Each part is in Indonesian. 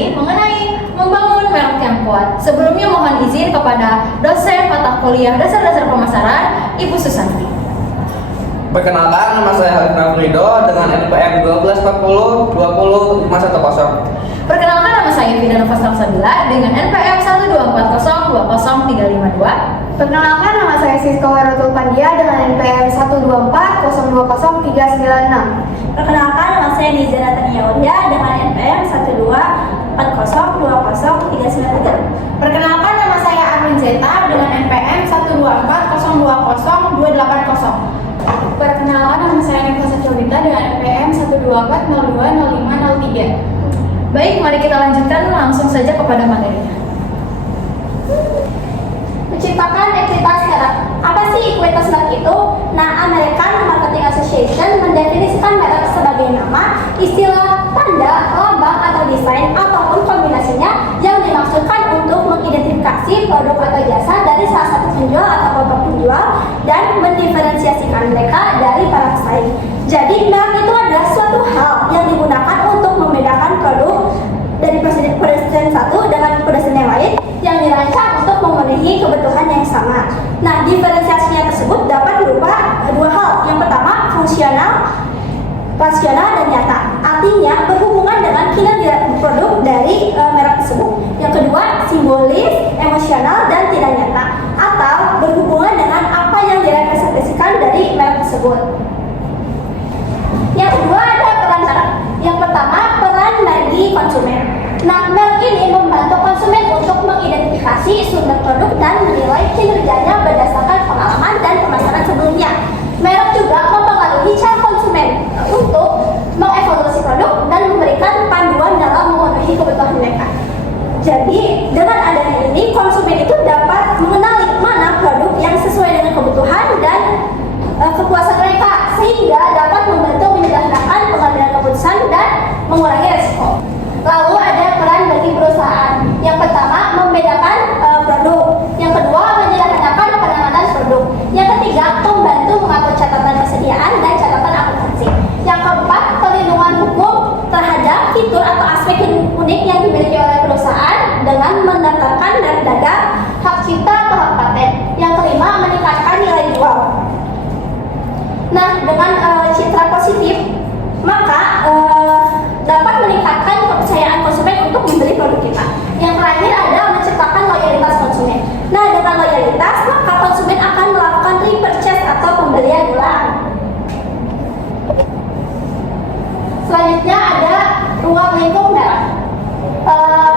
ini mengenai membangun merek yang kuat. Sebelumnya mohon izin kepada dosen mata kuliah dasar-dasar pemasaran, Ibu Susanti. Perkenalkan, nama saya Halif Nafrido dengan NPM 1240 20 510. Perkenalkan, nama saya Vida Nova Salsabila dengan NPM 1240 20352. Perkenalkan, nama saya Sisko Herotul Pandia dengan NPM 124 020 396. Perkenalkan, nama saya Niza Natania Aulia dengan NPM 1240 20 393. Perkenalkan, nama saya Armin Zeta dengan NPM 124 020 280. Perkenalkan, nama saya Neva Satyawita dengan NPM 124 02 05 03. Baik, mari kita lanjutkan langsung saja kepada materinya. Menciptakan ekuitas merek. Apa sih ekuitas merek itu? Nah, American Marketing Association mendefinisikan merek sebagai nama, istilah, tanda, lambang atau desain ataupun kombinasinya yang dimaksudkan untuk mengidentifikasi produk atau jasa dari salah satu penjual atau kelompok penjual dan mendiferensiasikan mereka dari para pesaing. Jadi, merek itu adalah suatu hal yang digunakan untuk membedakan produk dari produsen satu dengan produsen yang lain yang dirancang untuk memenuhi kebutuhan yang sama. Nah, diferensiasinya tersebut dapat berupa dua hal. Yang pertama, fungsional, rasional, dan nyata. Artinya berhubungan dengan kinerja produk dari merek tersebut. Yang kedua, simbolis, emosional, dan tidak nyata, atau berhubungan dengan apa yang direpresentasikan dari merek tersebut. Yang kedua ada peran merek. Yang pertama, peran bagi konsumen. Nah, merek ini membantu konsumen untuk mengidentifikasi sumber produk dan menilai kinerjanya berdasarkan pengalaman dan pemasaran sebelumnya. Merek juga mempengaruhi cara konsumen untuk mengevaluasi produk dan memberikan panduan dalam memenuhi kebutuhan mereka. Jadi, dengan adanya ini, konsumen itu dapat mengenali mana produk yang sesuai dengan kebutuhan dan kepuasan mereka, sehingga dapat membantu menyederhanakan pengambilan keputusan dan mengurangi resiko. Lalu ada peran bagi perusahaan. Yang pertama, membedakan produk. Yang kedua, menyederhanakan penanganan produk. Yang ketiga, membantu mengatur catatan persediaan dan catatan akuntansi. Yang keempat, perlindungan hukum terhadap fitur atau aspek unik yang dimiliki oleh perusahaan dengan mendaftarkan dan dagang, hak cipta atau hak paten. Yang kelima, meningkatkan nilai jual. Nah, dengan citra positif, maka dapat meningkatkan kepercayaan konsumen untuk membeli produk kita. Yang terakhir adalah menciptakan loyalitas konsumen. Nah, dengan loyalitas, maka konsumen akan melakukan repurchase atau pembelian ulang. Selanjutnya ada ruang lingkup merek.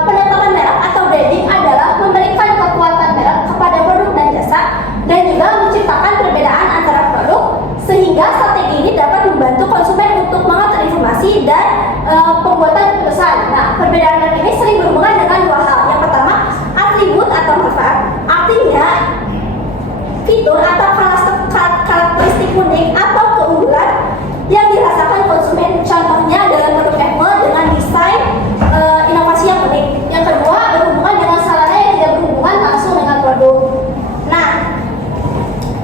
Penetapan merek atau branding adalah memberikan kekuatan merek kepada produk dan jasa dan juga menciptakan perbedaan antara produk sehingga strategi ini dapat membantu konsumen untuk mengatur informasi dan pembuatan keputusan. Nah, perbedaan merek ini sering berhubungan dengan dua hal. Yang pertama, atribut atau manfaat. Artinya, fitur atau karakteristik unik atau keunggulan yang dirasakan konsumen. Contohnya adalah produk Apple dengan desain inovasi yang unik. Yang kedua, berhubungan dengan sarana yang tidak berhubungan langsung dengan produk. Nah,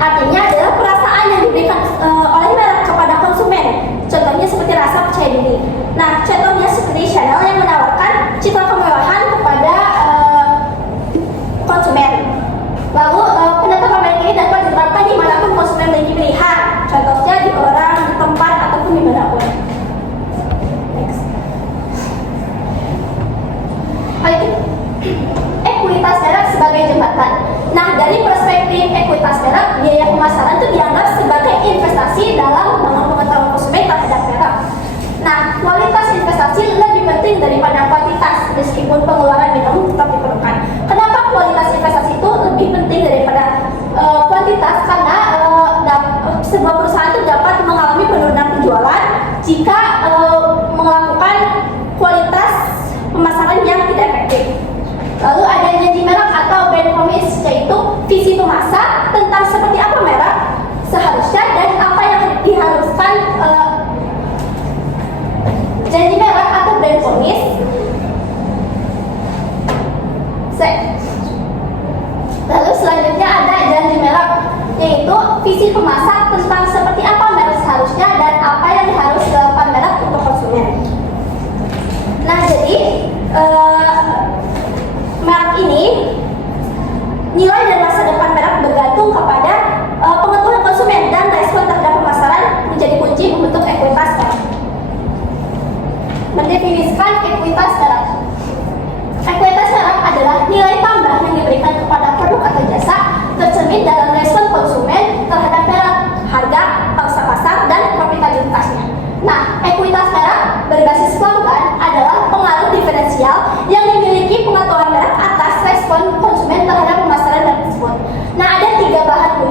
artinya adalah perasaan yang diberikan oleh merek kepada konsumen. Contohnya seperti rasa percaya diri. Nah, contohnya seperti Chanel yang menawarkan citra kemewahan kepada konsumen. Lalu penetapan merek ini dapat diterapkan dimanapun konsumen memiliki pilihan. Contohnya di orang, di tempat, ataupun dimanapun. Next. Ekuitas merek sebagai jembatan. Nah, dari perspektif ekuitas merek, biaya pemasaran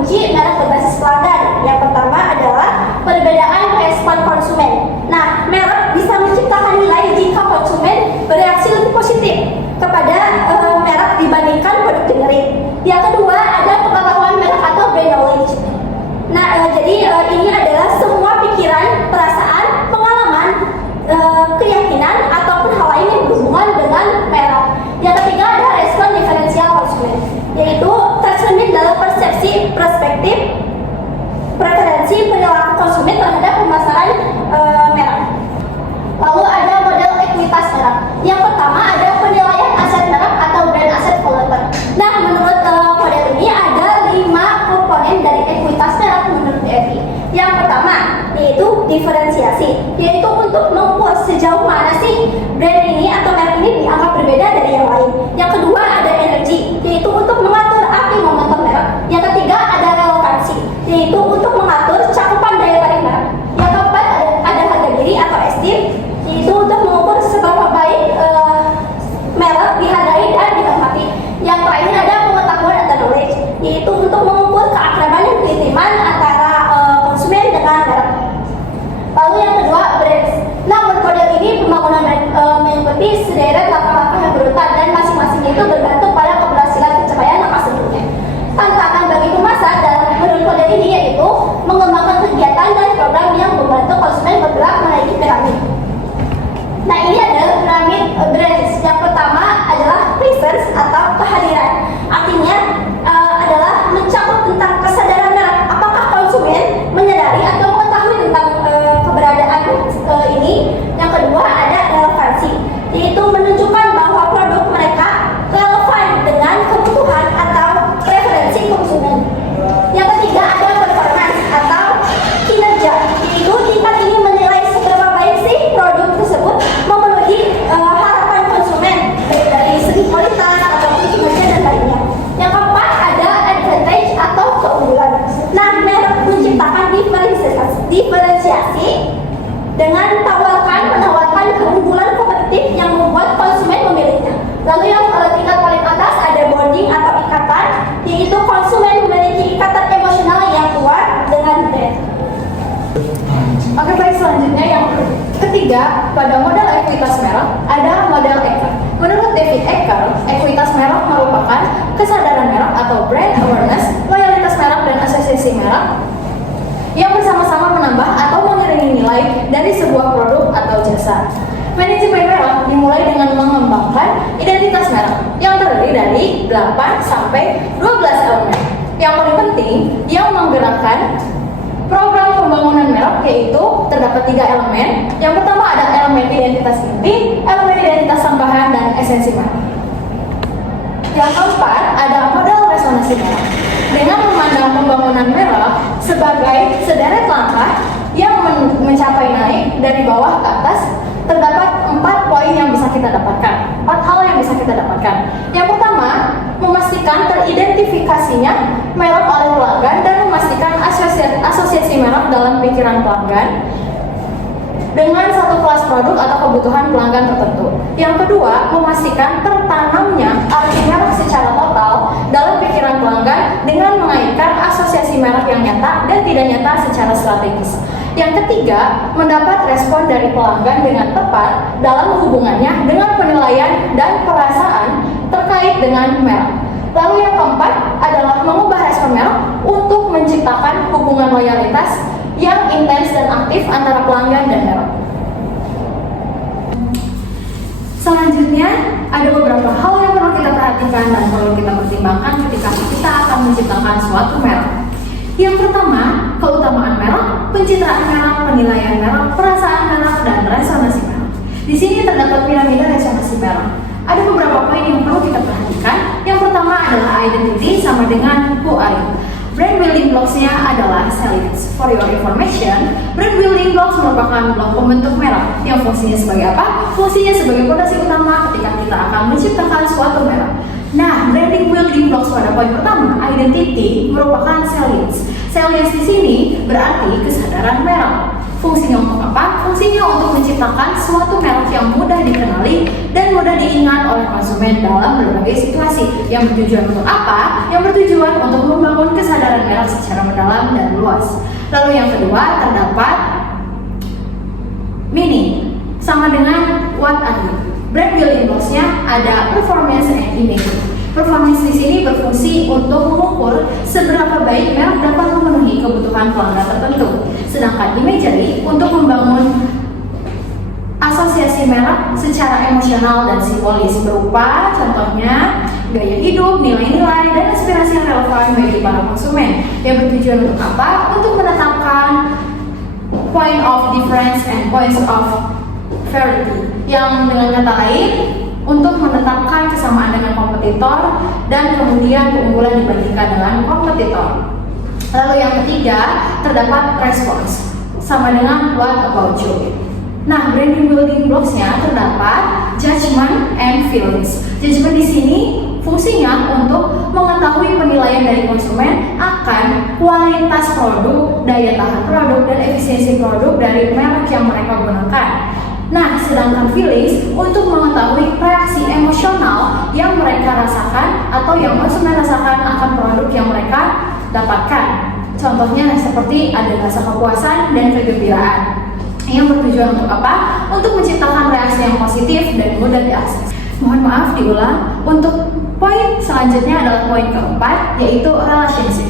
menguji merek berbasis pelanggan. Yang pertama adalah perbedaan respon konsumen. Nah, merek bisa menciptakan nilai jika konsumen bereaksi lebih positif kepada merek dibandingkan produk generik. Yang kedua ada pengetahuan merek atau brand knowledge. Nah, jadi ini adalah semua pikiran, perasaan, pengalaman, keyakinan ataupun hal lain yang berhubungan dengan merek. Yang ketiga ada respon diferensial konsumen, yaitu tercermin dalam persepsi, perspektif, preferensi perilaku konsumen terhadap pemasaran merek. Lalu ada model ekuitas merek. Yang pertama ada penilaian aset merek atau brand asset evaluator. Nah, menurut model ini ada 5 komponen dari ekuitas merek menurut DFI. Yang pertama yaitu diferensiasi, yaitu untuk mengukur sejauh mana sih brand ini atau merek ini dianggap berbeda dari yang lain. Yang kedua ada energi, yaitu untuk mengatur api momentum merek. Yang ketiga ada relevansi, yaitu untuk mengatur cakupan daya tarik merek. Yang keempat ada harga diri atau esteem, yaitu untuk mengukur seberapa baik merek dihargai dan dihormati. Yang terakhir ada pengetahuan atau knowledge, yaitu untuk mengukur keakraban dan keintiman antara konsumen dengan merek. Lalu yang kedua brands. Nah, menurut model ini pembangunan mengikuti sederet langkah-langkah yang berurutan dan masing-masingnya itu bergantung pada keberhasilan pencapaian langkah sebelumnya. Tantangan bagi pemasak dalam menurut model ini yaitu mengembangkan kegiatan dan program yang membantu konsumen bergerak menaiki piramid. Nah, ini adalah piramid brands. Yang pertama adalah presence atau kehadiran. Artinya adalah mencakup tentang kesadaran merek. Apakah konsumen menyadari atau mengetahui tentang keberadaan ini. Yang kedua ada relevansi, yaitu menunjukkan bahwa produk mereka relevan dengan kebutuhan atau preferensi konsumen. Yang ketiga ada performance atau kinerja, yaitu tingkat ini menilai seberapa baik sih produk tersebut memenuhi harapan konsumen baik dari segi kualitas ataupun kinerja dan lainnya. Yang keempat ada advantage atau keunggulan. Nah, merek menciptakan diferensiasi dengan menawarkan keunggulan kompetitif yang membuat konsumen memilihnya. Lalu yang tingkat paling atas ada bonding atau ikatan, yaitu konsumen memiliki ikatan emosional yang kuat dengan brand. Oke, baik, selanjutnya yang ketiga pada model ekuitas merek ada model Eker. Menurut David Eker, ekuitas merek merupakan kesadaran merek atau brand awareness, loyalitas merek dan asosiasi merek yang bersama-sama menambah atau mengiringi nilai dari sebuah produk atau jasa. Manajemen merek dimulai dengan mengembangkan identitas merek yang terdiri dari 8 sampai 12 elemen. Yang paling penting yang menggerakkan program pembangunan merek yaitu terdapat 3 elemen. Yang pertama ada elemen identitas inti, elemen identitas tambahan, dan esensi merek. Yang keempat ada model resonansi merek. Dengan memandang pembangunan merek sebagai sederet langkah yang mencapai naik dari bawah ke atas, terdapat 4 poin yang bisa kita dapatkan, 4 hal yang bisa kita dapatkan. Yang pertama, memastikan teridentifikasinya merek oleh pelanggan dan memastikan asosiasi merek dalam pikiran pelanggan dengan satu kelas produk atau kebutuhan pelanggan tertentu. Yang kedua, memastikan tertanamnya arti merek secara total dalam pikiran pelanggan dengan mengaitkan asosiasi merek yang nyata dan tidak nyata secara strategis. Yang ketiga, mendapat respon dari pelanggan dengan tepat dalam hubungannya dengan penilaian dan perasaan terkait dengan merek. Lalu yang keempat adalah mengubah respon merek untuk menciptakan hubungan loyalitas yang intens dan aktif antara pelanggan dan merek. Selanjutnya, ada beberapa hal yang perlu kita perhatikan dan perlu kita pertimbangkan ketika kita akan menciptakan suatu merek. Yang pertama, keutamaan merek, pencitraan merek, penilaian merek, perasaan merek, dan resonansi merek. Di sini terdapat piramida resonansi merek. Ada beberapa poin yang perlu kita perhatikan. Yang pertama adalah identity sama dengan who are you. Brand building blocks-nya adalah salience. For your information, brand building blocks merupakan blok pembentuk merek yang fungsinya sebagai apa? Fungsinya sebagai fondasi utama ketika kita akan menciptakan suatu merek. Nah, branding building blocks pada poin pertama, identity, merupakan salience. Salience di sini berarti kesadaran merek. Fungsinya untuk apa? Fungsinya untuk menciptakan suatu merek yang mudah dikenali dan mudah diingat oleh konsumen dalam berbagai situasi. Yang bertujuan untuk apa? Yang bertujuan untuk membangun kesadaran merek secara mendalam dan luas. Lalu yang kedua terdapat meaning, sama dengan what are you. Brand building blocks-nya ada performance and image. Performance di sini berfungsi untuk mengukur seberapa baik merek dapat memenuhi kebutuhan pelanggan tertentu. Sedangkan imagery untuk membangun asosiasi merek secara emosional dan simbolis berupa contohnya gaya hidup, nilai-nilai, dan aspirasi yang relevan bagi para konsumen. Yang bertujuan untuk apa? Untuk menetapkan point of difference and points of variety. Yang dengan kata lain untuk menetapkan kesamaan dengan kompetitor dan kemudian keunggulan dibandingkan dengan kompetitor. Lalu yang ketiga terdapat response, sama dengan what about you. Nah, branding building blocks-nya terdapat judgment and feelings. Judgment di sini fungsinya untuk mengetahui penilaian dari konsumen akan kualitas produk, daya tahan produk, dan efisiensi produk dari merek yang mereka gunakan. Nah, sedangkan feelings untuk mengetahui reaksi emosional yang mereka rasakan atau yang konsumen rasakan akan produk yang mereka dapatkan. Contohnya seperti ada rasa kepuasan dan kegembiraan. Yang bertujuan untuk apa? Untuk menciptakan reaksi yang positif dan mudah diakses. Mohon maaf diulang. Untuk poin selanjutnya adalah poin keempat, yaitu relationship.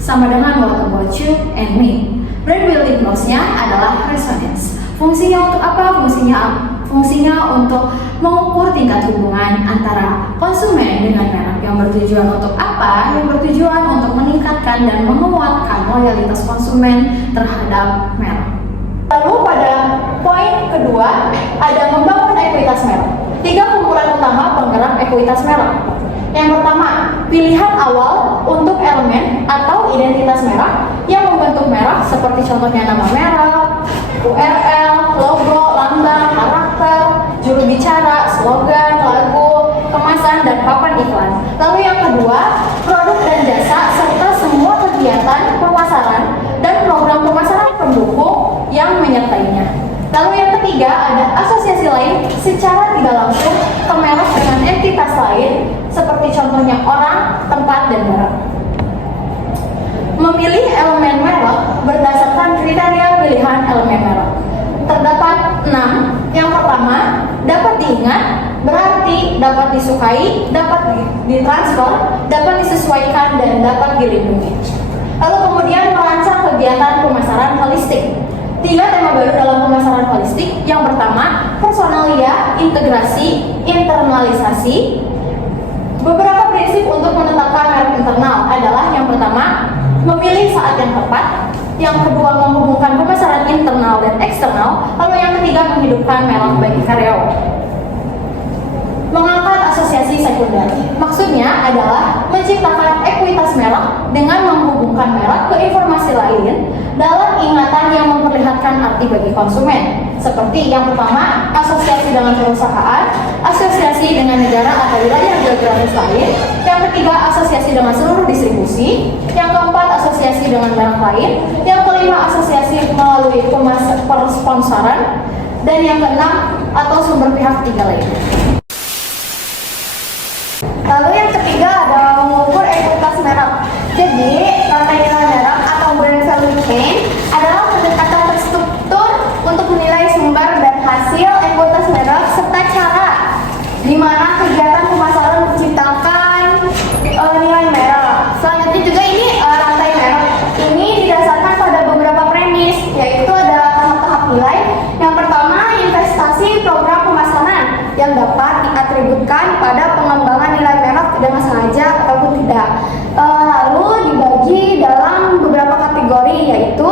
Sama dengan what about you and me. Brand building blocks-nya adalah resonance. Fungsinya untuk apa? Fungsinya untuk mengukur tingkat hubungan antara konsumen dengan merek. Yang bertujuan untuk apa? Yang bertujuan untuk meningkatkan dan menguatkan loyalitas konsumen terhadap merek. Lalu pada poin kedua ada membangun ekuitas merek. 3 kumpulan utama penggerak ekuitas merek. Yang pertama, pilihan awal untuk elemen atau identitas merek yang membentuk merek seperti contohnya nama merek, URL, logo, lambang, karakter, juru bicara, slogan, lagu, kemasan, dan papan iklan. Lalu yang kedua, produk dan jasa serta semua kegiatan pemasaran dan program pemasaran pendukung yang menyertainya. Lalu yang ketiga ada asosiasi lain secara tidak langsung ke merek dengan entitas lain seperti contohnya orang, tempat, dan barang. Memilih elemen merek berdasarkan kriteria pilihan elemen merek. Terdapat 6. Yang pertama, dapat diingat, berarti dapat disukai, dapat ditransfer, dapat disesuaikan, dan dapat dilindungi. Lalu kemudian merancang kegiatan pemasaran holistik. 3 tema baru dalam pemasaran holistik. Yang pertama, personalia, integrasi, internalisasi. Beberapa prinsip untuk menetapkan merek internal adalah yang pertama, memilih saat yang tepat. Yang kedua, menghubungkan pemasaran internal dan eksternal. Lalu yang ketiga, menghidupkan merek bagi karyawan. Mengangkat asosiasi sekunder. Maksudnya adalah menciptakan ekuitas merek dengan menghubungkan merek ke informasi lain dalam ingatan yang memperlihatkan arti bagi konsumen. Seperti yang pertama, asosiasi dengan perusahaan, asosiasi dengan negara atau wilayah geografis lain. Yang ketiga, asosiasi dengan seluruh distribusi. Yang keempat, asosiasi dengan merek lain. Yang kelima, asosiasi melalui persponsoran. Dan yang keenam, atau sumber pihak ketiga lainnya. Lalu yang ketiga adalah mengukur ekuitas merek. Jadi, rantai nilai merek atau brand value chain adalah pendekatan terstruktur untuk menilai sumber dan hasil ekuitas merek serta cara di mana kegiatan pemasaran menciptakan nilai merek. Selanjutnya juga ini rantai merek ini didasarkan pada beberapa premis, yaitu ada tahap-tahap nilai. Yang pertama, investasi program pemasaran yang dapat diatributkan pada pengembangan nilai merek dengan sengaja ataupun tidak. Lalu dibagi dalam beberapa kategori, yaitu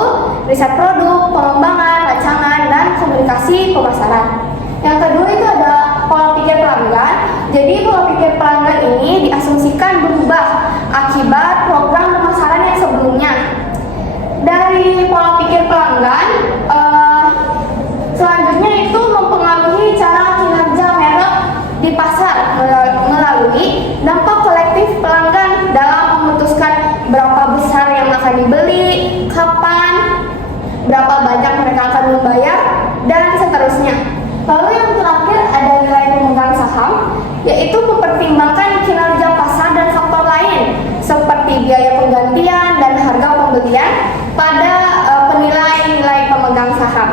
riset produk, pengembangan, rancangan, dan komunikasi pemasaran. Yang kedua itu ada pola pikir pelanggan. Jadi pola pikir pelanggan ini diasumsikan berubah akibat program pemasaran yang sebelumnya. Dari pola pikir pelanggan, selanjutnya itu mempengaruhi cara kinerja merek di pasar melalui dampak kolektif pelanggan dalam memutuskan berapa besar yang akan dibeli, kapan, berapa banyak mereka akan membayar, dan seterusnya. Lalu yang terakhir ada nilai pemegang saham, yaitu mempertimbangkan kinerja pasar dan faktor lain seperti biaya penggantian dan harga pembelian pada penilai-nilai pemegang saham.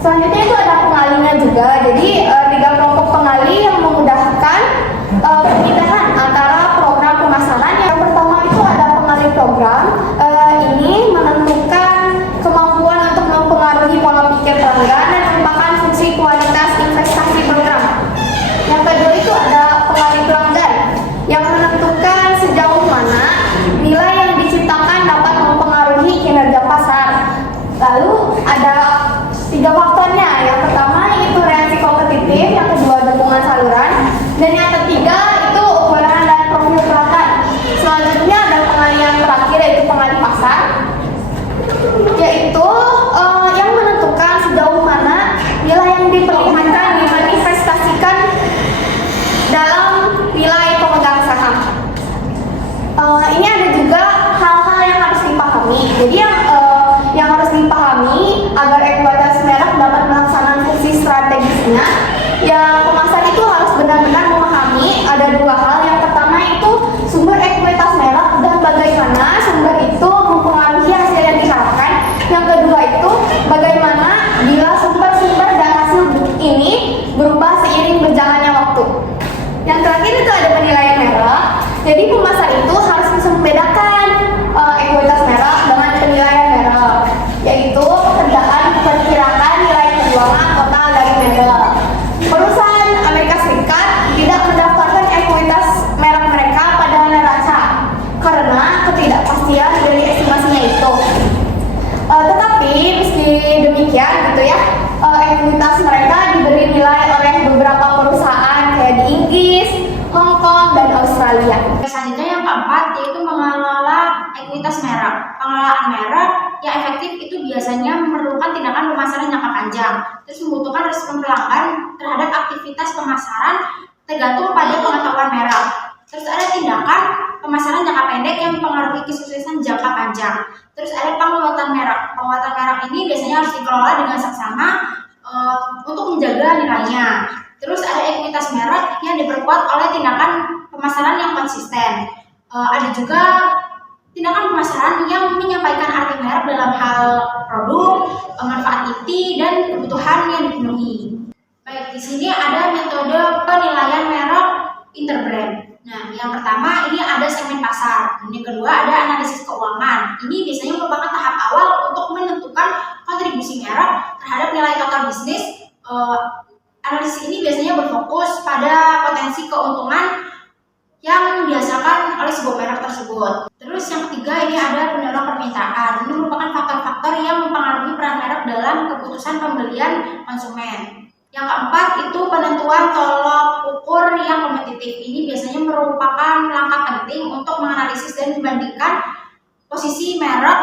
Selanjutnya itu ada pengalinya juga. Jadi 3 kelompok pengali yang memudahkan pemindahan antara program pemasaran. Yang pertama itu ada pengali program. Ini menentukan kemampuan untuk mempengaruhi pola pikir pelanggan dan merupakan fungsi kualitas investasi program. Yang kedua itu ada pengali pelanggan yang menentukan sejauh mana nilai yang diciptakan dapat mempengaruhi kinerja pasar. Lalu ada 3 faktornya. Yang pertama itu reaksi kompetitif, yang kedua dukungan saluran, dan yang ketiga itu ukuran dan profil pelanggan. Selanjutnya ada pengali yang terakhir yaitu pengali pasar, yaitu yang menentukan sejauh mana nilai yang diperlihatkan dimanifestasikan dalam nilai pemegang saham. Ini ada juga hal-hal yang harus dipahami. Jadi yang harus dipahami agar ekuitas merek dapat melaksanakan fungsi strategisnya, ya pemasar itu harus benar-benar memahami ada 2 hal. Yang pertama itu sumber ekuitas merek dan bagaimana sumber itu mempengaruhi hasil yang diharapkan. Yang kedua itu bagaimana bila sumber-sumber dan hasil ini berubah seiring berjalannya waktu. Yang terakhir itu ada penilaian merek. Jadi pemasar itu harus bisa membedakan ekuitas merek dengan penilaian merek, yaitu pekerjaan memperkirakan nilai keuangan total dari merek. Perusahaan Amerika Serikat tidak mendaftarkan ekuitas merek mereka pada neraca karena ketidakpastian dari estimasinya itu. Tetapi meski demikian gitu ya, ekuitas mereka diberi nilai oleh beberapa perusahaan kayak di Inggris, Hong Kong, dan Australia. Selanjutnya yang keempat yaitu mengelola ekuitas merek. Pengelolaan merek yang efektif itu biasanya memerlukan tindakan pemasaran jangka panjang, terus membutuhkan respon pelanggan terhadap aktivitas pemasaran tergantung pada pengetahuan merek. Terus ada tindakan pemasaran jangka pendek yang mempengaruhi kesuksesan jangka panjang. Terus ada penguatan merek. Penguatan merek ini biasanya harus dikelola dengan seksama untuk menjaga nilainya. Terus ada ekuitas merek yang diperkuat oleh tindakan pemasaran yang konsisten. Ada juga tindakan pemasaran yang menyampaikan arti merek dalam hal produk, manfaat inti, dan kebutuhan yang dipenuhi. Baik, di sini ada metode penilaian merek interbrand. Nah, yang pertama ini ada segmen pasar. Yang kedua ada analisis keuangan. Ini biasanya merupakan tahap awal untuk menentukan kontribusi merek terhadap nilai total bisnis. Analisis ini biasanya berfokus pada potensi keuntungan yang dihasilkan oleh sebuah merek tersebut. Terus yang ketiga ini ada pendorong permintaan. Ini merupakan faktor-faktor yang mempengaruhi peran merek dalam keputusan pembelian konsumen. Yang keempat itu penentuan tolok ukur yang kompetitif. Ini biasanya merupakan langkah penting untuk menganalisis dan membandingkan posisi merek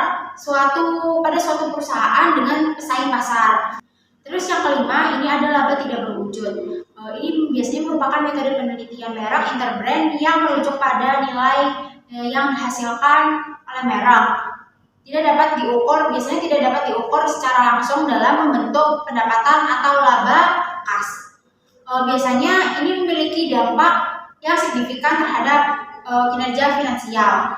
pada suatu perusahaan dengan pesaing pasar. Terus yang kelima ini ada laba tidak berwujud. Ini biasanya merupakan metode penelitian merek interbrand yang merujuk pada nilai yang dihasilkan oleh merek. Biasanya tidak dapat diukur secara langsung dalam membentuk pendapatan atau laba kas. Biasanya ini memiliki dampak yang signifikan terhadap kinerja finansial.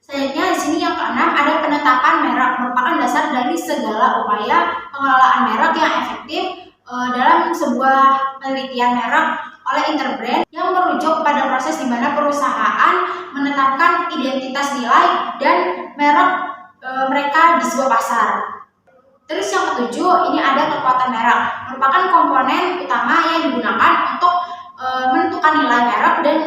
Selanjutnya di sini yang keenam ada penetapan merek, merupakan dasar dari segala upaya pengelolaan merek yang efektif dalam sebuah penelitian merek oleh interbrand yang merujuk pada proses di mana perusahaan menetapkan identitas nilai dan merek mereka di sebuah pasar. Terus yang ketujuh ini ada kekuatan merek, merupakan komponen utama yang digunakan untuk menentukan nilai merek dan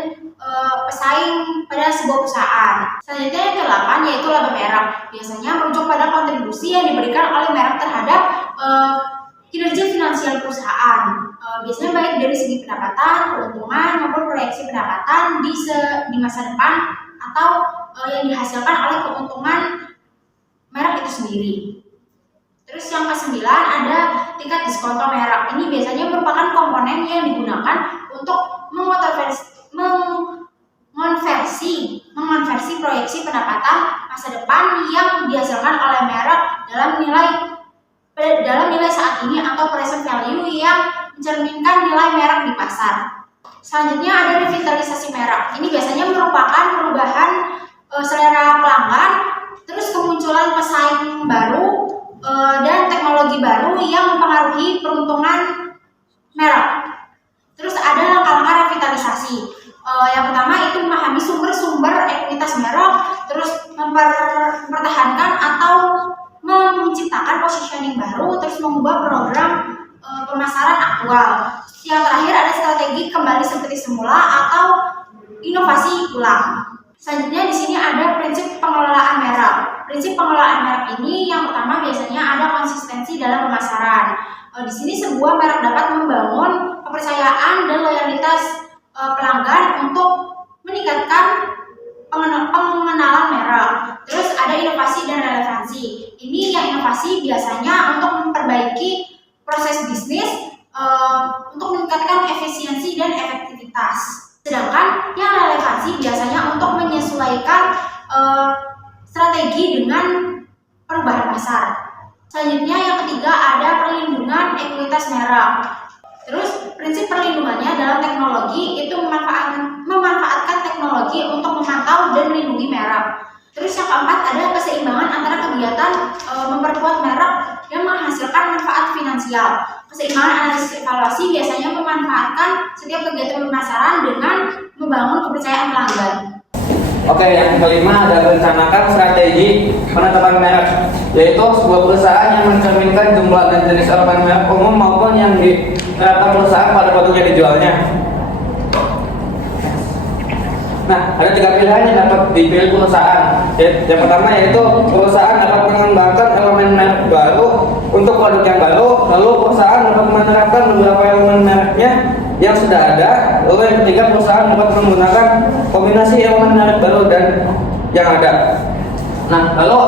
pesaing pada sebuah perusahaan. Selanjutnya yang ke-8 yaitu laba merek. Biasanya merujuk pada kontribusi yang diberikan oleh merek terhadap kinerja finansial perusahaan. Biasanya baik dari segi pendapatan, keuntungan maupun proyeksi pendapatan di masa depan atau yang dihasilkan oleh keuntungan merek itu sendiri. Terus yang ke-9 ada tingkat diskonto merek. Ini biasanya merupakan komponen yang digunakan untuk mengonversi proyeksi pendapatan masa depan yang dihasilkan oleh merek dalam nilai saat ini atau present value yang mencerminkan nilai merek di pasar. Selanjutnya ada revitalisasi merek. Ini biasanya merupakan perubahan selera pelanggan, terus kemunculan pesaing baru dan teknologi baru yang mempengaruhi peruntungan merek. Terus ada langkah-langkah revitalisasi. Yang pertama itu memahami sumber-sumber ekuitas merek, terus mempertahankan atau menciptakan positioning baru, terus mengubah program pemasaran aktual. Yang terakhir ada strategi kembali seperti semula atau inovasi ulang. Selanjutnya di sini ada prinsip pengelolaan merek. Prinsip pengelolaan merek ini yang pertama biasanya ada konsistensi dalam pemasaran. Di sini sebuah merek dapat membangun kepercayaan dan loyalitas pelanggan untuk meningkatkan pengenalan merek. Terus ada inovasi dan relevansi. Ini yang inovasi biasanya untuk memperbaiki proses bisnis, untuk meningkatkan efisiensi dan efektivitas. Sedangkan yang relevansi biasanya untuk menyesuaikan strategi dengan perubahan pasar. Selanjutnya yang ketiga ada perlindungan ekuitas merek. Terus prinsip perlindungannya dalam teknologi itu memanfaatkan teknologi untuk memantau dan melindungi merek. Terus yang keempat ada keseimbangan antara kegiatan memperkuat merek dan menghasilkan manfaat finansial. Keseimbangan analisis evaluasi biasanya memanfaatkan setiap kegiatan pemasaran dengan membangun kepercayaan pelanggan. Oke, yang kelima ada merencanakan strategi penetapan merek, yaitu sebuah perusahaan yang mencerminkan jumlah dan jenis organ merek umum maupun yang diterapkan perusahaan pada produknya dijualnya. Nah, ada 3 pilihan yang dapat dipilih perusahaan. Yang pertama yaitu perusahaan dapat mengembangkan elemen merek baru untuk produk yang baru, lalu perusahaan dapat menerapkan beberapa elemen mereknya yang sudah ada, lalu yang ketiga perusahaan dapat menggunakan kombinasi elemen merek baru dan yang ada. Nah, lalu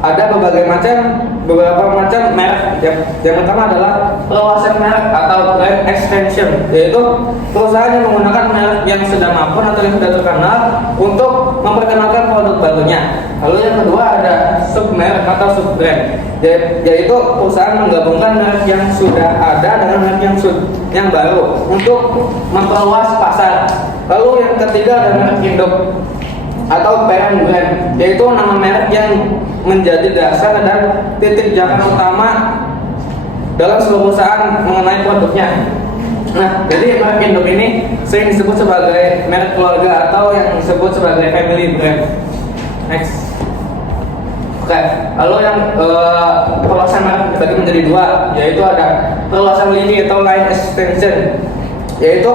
ada beberapa macam merek. Yang pertama adalah perluasan merek atau brand extension, yaitu perusahaan yang menggunakan merek yang sudah maupun atau yang sudah terkenal untuk memperkenalkan produk barunya. Lalu yang kedua ada submerek atau subbrand, yaitu perusahaan menggabungkan merek yang sudah ada dengan merek yang baru untuk memperluas pasar. Lalu yang ketiga ada merek induk atau parent brand, yaitu nama merek yang menjadi dasar dan titik jangkauan utama dalam sebuah perusahaan mengenai produknya. Nah, jadi merek induk ini sering disebut sebagai merek keluarga atau yang disebut sebagai family brand. Next. Oke, lalu yang perluasan merek dibagi menjadi 2, yaitu ada perluasan lini atau line extension, yaitu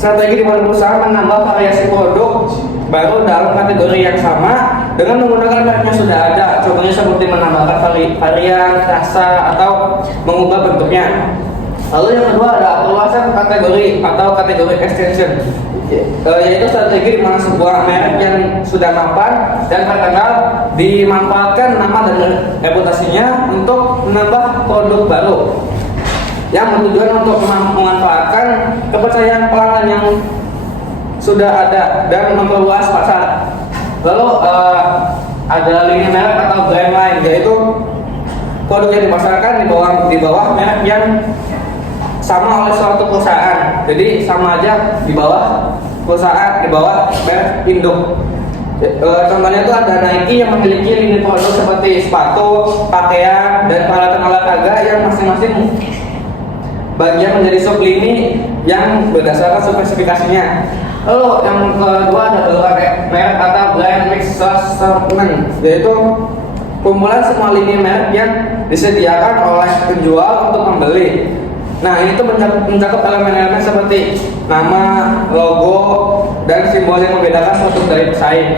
strategi di mana perusahaan menambah variasi produk baru dalam kategori yang sama dengan menggunakan merek yang sudah ada. Contohnya seperti menambahkan varian, rasa, atau mengubah bentuknya. Lalu yang kedua ada perluasan kategori atau kategori extension, yaitu strategi di mana sebuah merek yang sudah mapan dan terkenal dimanfaatkan nama dan reputasinya untuk menambah produk baru yang bertujuan untuk memanfaatkan kepercayaan pelanggan yang sudah ada dan memperluas pasar. Lalu ada lini merek atau brand line, yaitu produk yang dipasarkan di bawah merek yang sama oleh suatu perusahaan. Jadi sama aja di bawah perusahaan, di bawah merek induk. Contohnya itu ada Nike yang memiliki lini produk seperti sepatu, pakaian, dan peralatan olahraga yang masing-masing bagian menjadi sub lini yang berdasarkan spesifikasinya. Lalu yang kedua ada merek atau brand mix assortment, yaitu kumpulan semua lini merek yang disediakan oleh penjual untuk membeli. Nah, ini tuh mencakup elemen-elemen seperti nama, logo, dan simbol yang membedakan produk dari pesaing.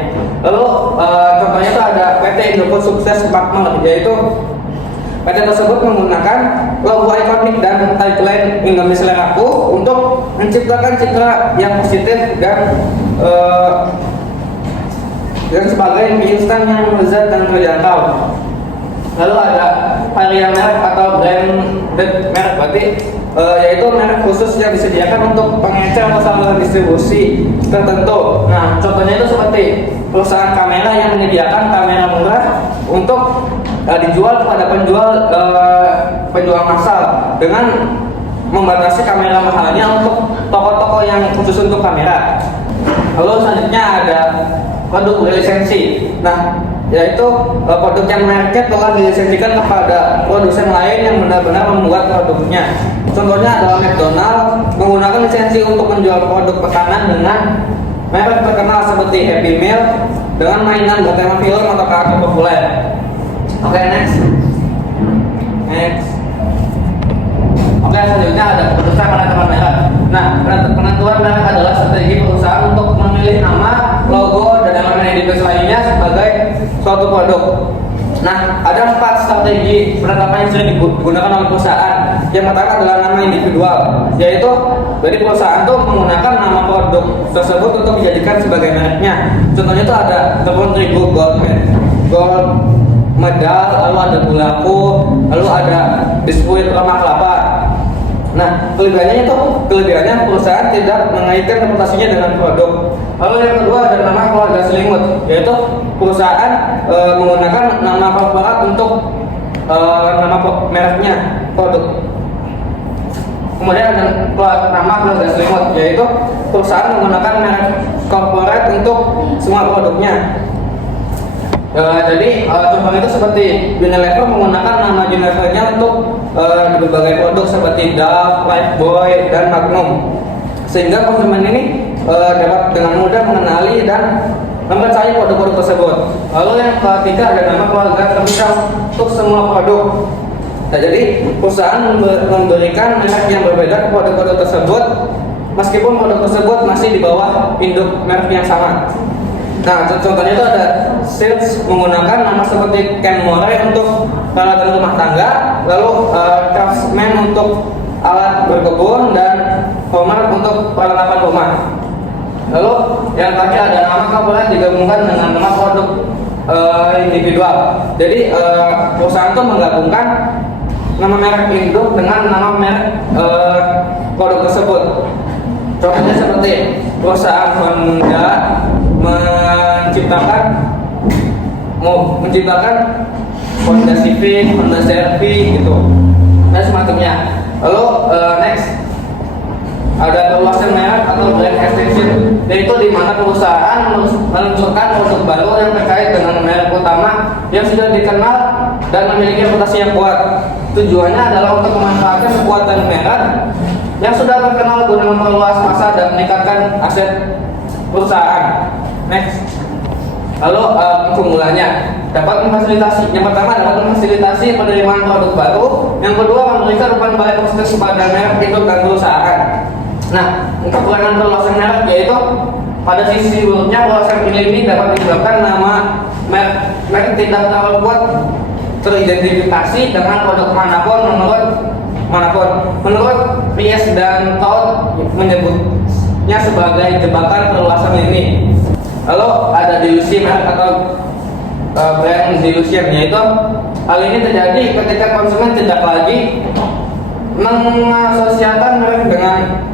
Lalu contohnya itu ada PT Indofood Sukses Partner, yaitu PT tersebut menggunakan logo ikonik dan tagline Indomie Seleraku untuk menciptakan citra yang positif dan sebagai mie instan yang lezat dan terjangkau. Lalu ada varian merek atau branded merek, berarti yaitu merek khusus yang disediakan untuk pengecer atau saluran distribusi tertentu. Nah, contohnya itu seperti perusahaan kamera yang menyediakan kamera murah untuk dijual kepada penjual massal dengan membatasi kamera mahalnya untuk toko-toko yang khusus untuk kamera. Lalu selanjutnya ada produk berlisensi. Nah, yaitu produk yang mereknya telah dilisensikan kepada produsen lain yang benar-benar membuat produknya. Contohnya adalah McDonald menggunakan lisensi untuk menjual produk makanan dengan merek terkenal seperti Happy Meal dengan mainan bertema film atau karakter populer. Oke, next. Oke, selanjutnya ada keputusan penentuan merek. Nah, penentuan merek adalah strategi perusahaan untuk memilih nama, logo, dan elemen identitas lainnya sebagai suatu produk. Nah, ada 4 strategi penetapan yang sering digunakan oleh perusahaan. Yang pertama adalah nama individual, yaitu dari perusahaan itu menggunakan nama produk tersebut untuk dijadikan sebagai mereknya. Contohnya itu ada tepung terigu gold medal, lalu ada gulaku, lalu ada biskuit lemak kelapa. Nah, kelebihannya perusahaan tidak mengaitkan reputasinya dengan produk. Lalu yang kedua ada nama keluarga selimut, yaitu perusahaan menggunakan nama korporat untuk nama mereknya produk. Kemudian ada nama keluarga selimut, yaitu perusahaan menggunakan merek korporat untuk semua produknya. Jadi contohnya itu seperti Unilever menggunakan nama Unilevernya untuk di berbagai produk seperti Dove, Lifebuoy, dan Magnum, sehingga konsumen ini dapat dengan mudah mengenali dan mempercayai produk-produk tersebut. Lalu yang ketiga ada nama keluarga terpisah untuk semua produk. Nah, jadi perusahaan memberikan merek yang berbeda ke produk-produk tersebut, meskipun produk tersebut masih di bawah induk merek yang sama. Nah, contohnya itu ada Sears menggunakan nama seperti Kenmore untuk peralatan rumah tangga, lalu Craftsman untuk alat berkebun, dan Homer untuk perlengkapan rumah. Lalu yang terakhir ada nama korporat digabungkan dengan nama produk individual. Jadi perusahaan itu menggabungkan nama merek induk dengan nama merek produk tersebut. Contohnya seperti perusahaan Honda menciptakan Honda Civic, Honda CR-V gitu, dan semacamnya. Lalu next ada perluasan merek atau brand extension, yaitu di mana perusahaan meluncurkan produk baru yang terkait dengan merek utama yang sudah dikenal dan memiliki reputasi yang kuat. Tujuannya adalah untuk memanfaatkan kekuatan merek yang sudah terkenal guna memperluas masa dan meningkatkan aset perusahaan. Next. Lalu keunggulannya dapat memfasilitasi. Yang pertama dapat memfasilitasi penerimaan produk baru. Yang kedua memberikan umpan balik positif kepada merek induk dan perusahaan. Nah, untuk kekurangan perluasan merek yaitu pada sisi buruknya perluasan ini dapat menyebabkan nama merek tidak terlalu kuat teridentifikasi dengan produk menurut Ries dan Todd menyebutnya sebagai jebakan perluasan ini. Lalu ada delusi merek atau brand delusion, yaitu hal ini terjadi ketika konsumen tidak lagi mengasosiasikan merek dengan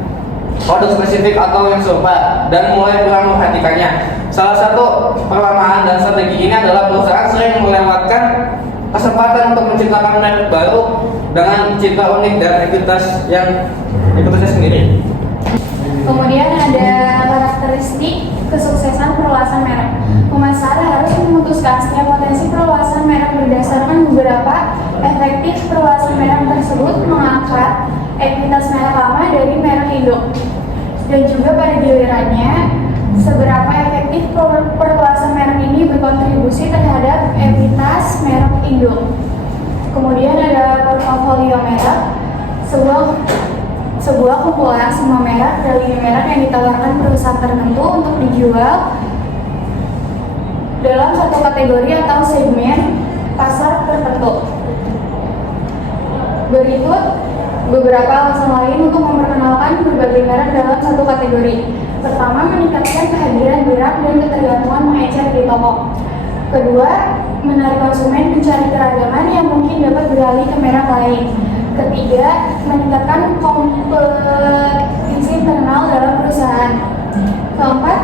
produk spesifik atau yang serupa dan mulai kurang memperhatikannya. Salah satu perlamaan dan strategi ini adalah perusahaan sering melewatkan kesempatan untuk menciptakan merek baru dengan cita unik dan identitasnya sendiri. Kemudian ada karakteristik kesuksesan perluasan merek. Pemasar harus memutuskan setiap potensi perluasan merek berdasarkan beberapa efektif perluasan merek tersebut mengangkat entitas merek lama dari merek induk, dan juga pada gilirannya seberapa efektif perluasan merek ini berkontribusi terhadap entitas merek induk. Kemudian ada portofolio merek, sebuah kumpulan semua merek dari merek yang ditawarkan perusahaan tertentu untuk dijual dalam satu kategori atau segmen pasar tertentu. Berikut beberapa alasan lain untuk memperkenalkan berbagai merek dalam satu kategori. Pertama, meningkatkan kehadiran gerak dan ketergantungan mengecer di toko. Kedua, menarik konsumen mencari keragaman yang mungkin dapat beralih ke merek lain. Ketiga, meningkatkan kompetisi internal dalam perusahaan. Keempat,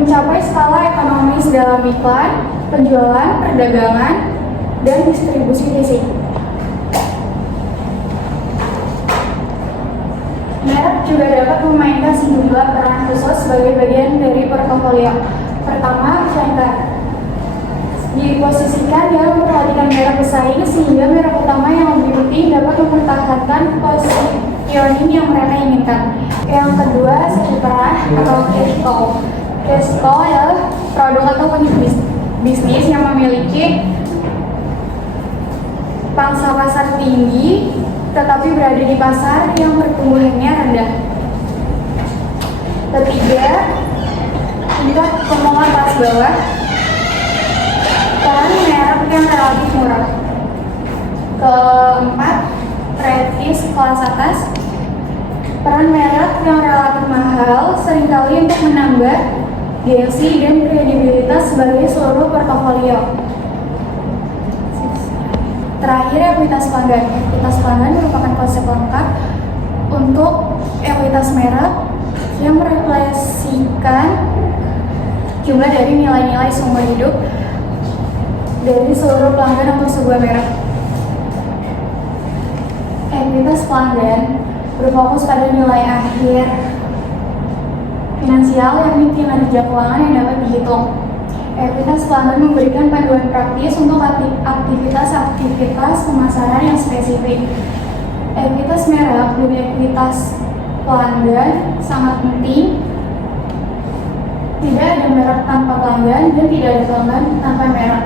mencapai skala ekonomis dalam iklan, penjualan, perdagangan, dan distribusi fisik. Merek juga dapat memainkan sejumlah peran khusus sebagai bagian dari portofolio. Pertama, flanker. Diposisikan dalam memperhatikan merek pesaing sehingga merek utama yang lebih penting dapat mempertahankan positioning yang mereka inginkan. Yang kedua, segi peran atau cash cow. Cash cow adalah produk atau unit bisnis yang memiliki pangsa pasar tinggi tetapi berada di pasar yang pertumbuhannya rendah. Ketiga, tingkat keuntungan kelas bawah. Peran merek yang relatif murah. Keempat, prestis kelas atas. Peran merek yang relatif mahal seringkali untuk menambah gengsi dan kredibilitas sebagai seluruh portofolio. Terakhir, ekuitas pelanggan. Ekuitas pelanggan merupakan konsep lengkap untuk ekuitas merek yang merefleksikan jumlah dari nilai-nilai seumur hidup dari seluruh pelanggan untuk sebuah merek. Ekuitas pelanggan berfokus pada nilai akhir finansial yakni kinerja keuangan yang dapat dihitung. Ekuitas pelanggan memberikan panduan praktis untuk aktivitas-aktivitas pemasaran yang spesifik. Ekuitas merek dan ekuitas pelanggan sangat penting. Tidak ada merek tanpa pelanggan dan tidak ada pelanggan tanpa merek.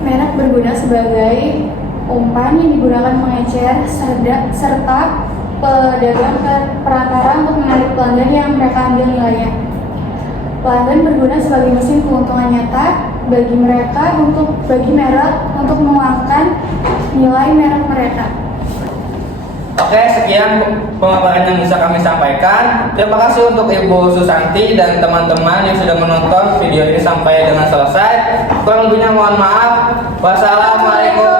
Merek berguna sebagai umpan yang digunakan pengecer serta pedagang perantara untuk menarik pelanggan yang mereka ambil nilainya. Pelanggan berguna sebagai mesin keuntungan nyata bagi merek untuk menguangkan nilai merek mereka. Oke, sekian pemaparan yang bisa kami sampaikan. Terima kasih untuk Ibu Susanti dan teman-teman yang sudah menonton video ini sampai dengan selesai. Kurang lebihnya mohon maaf. Wassalamualaikum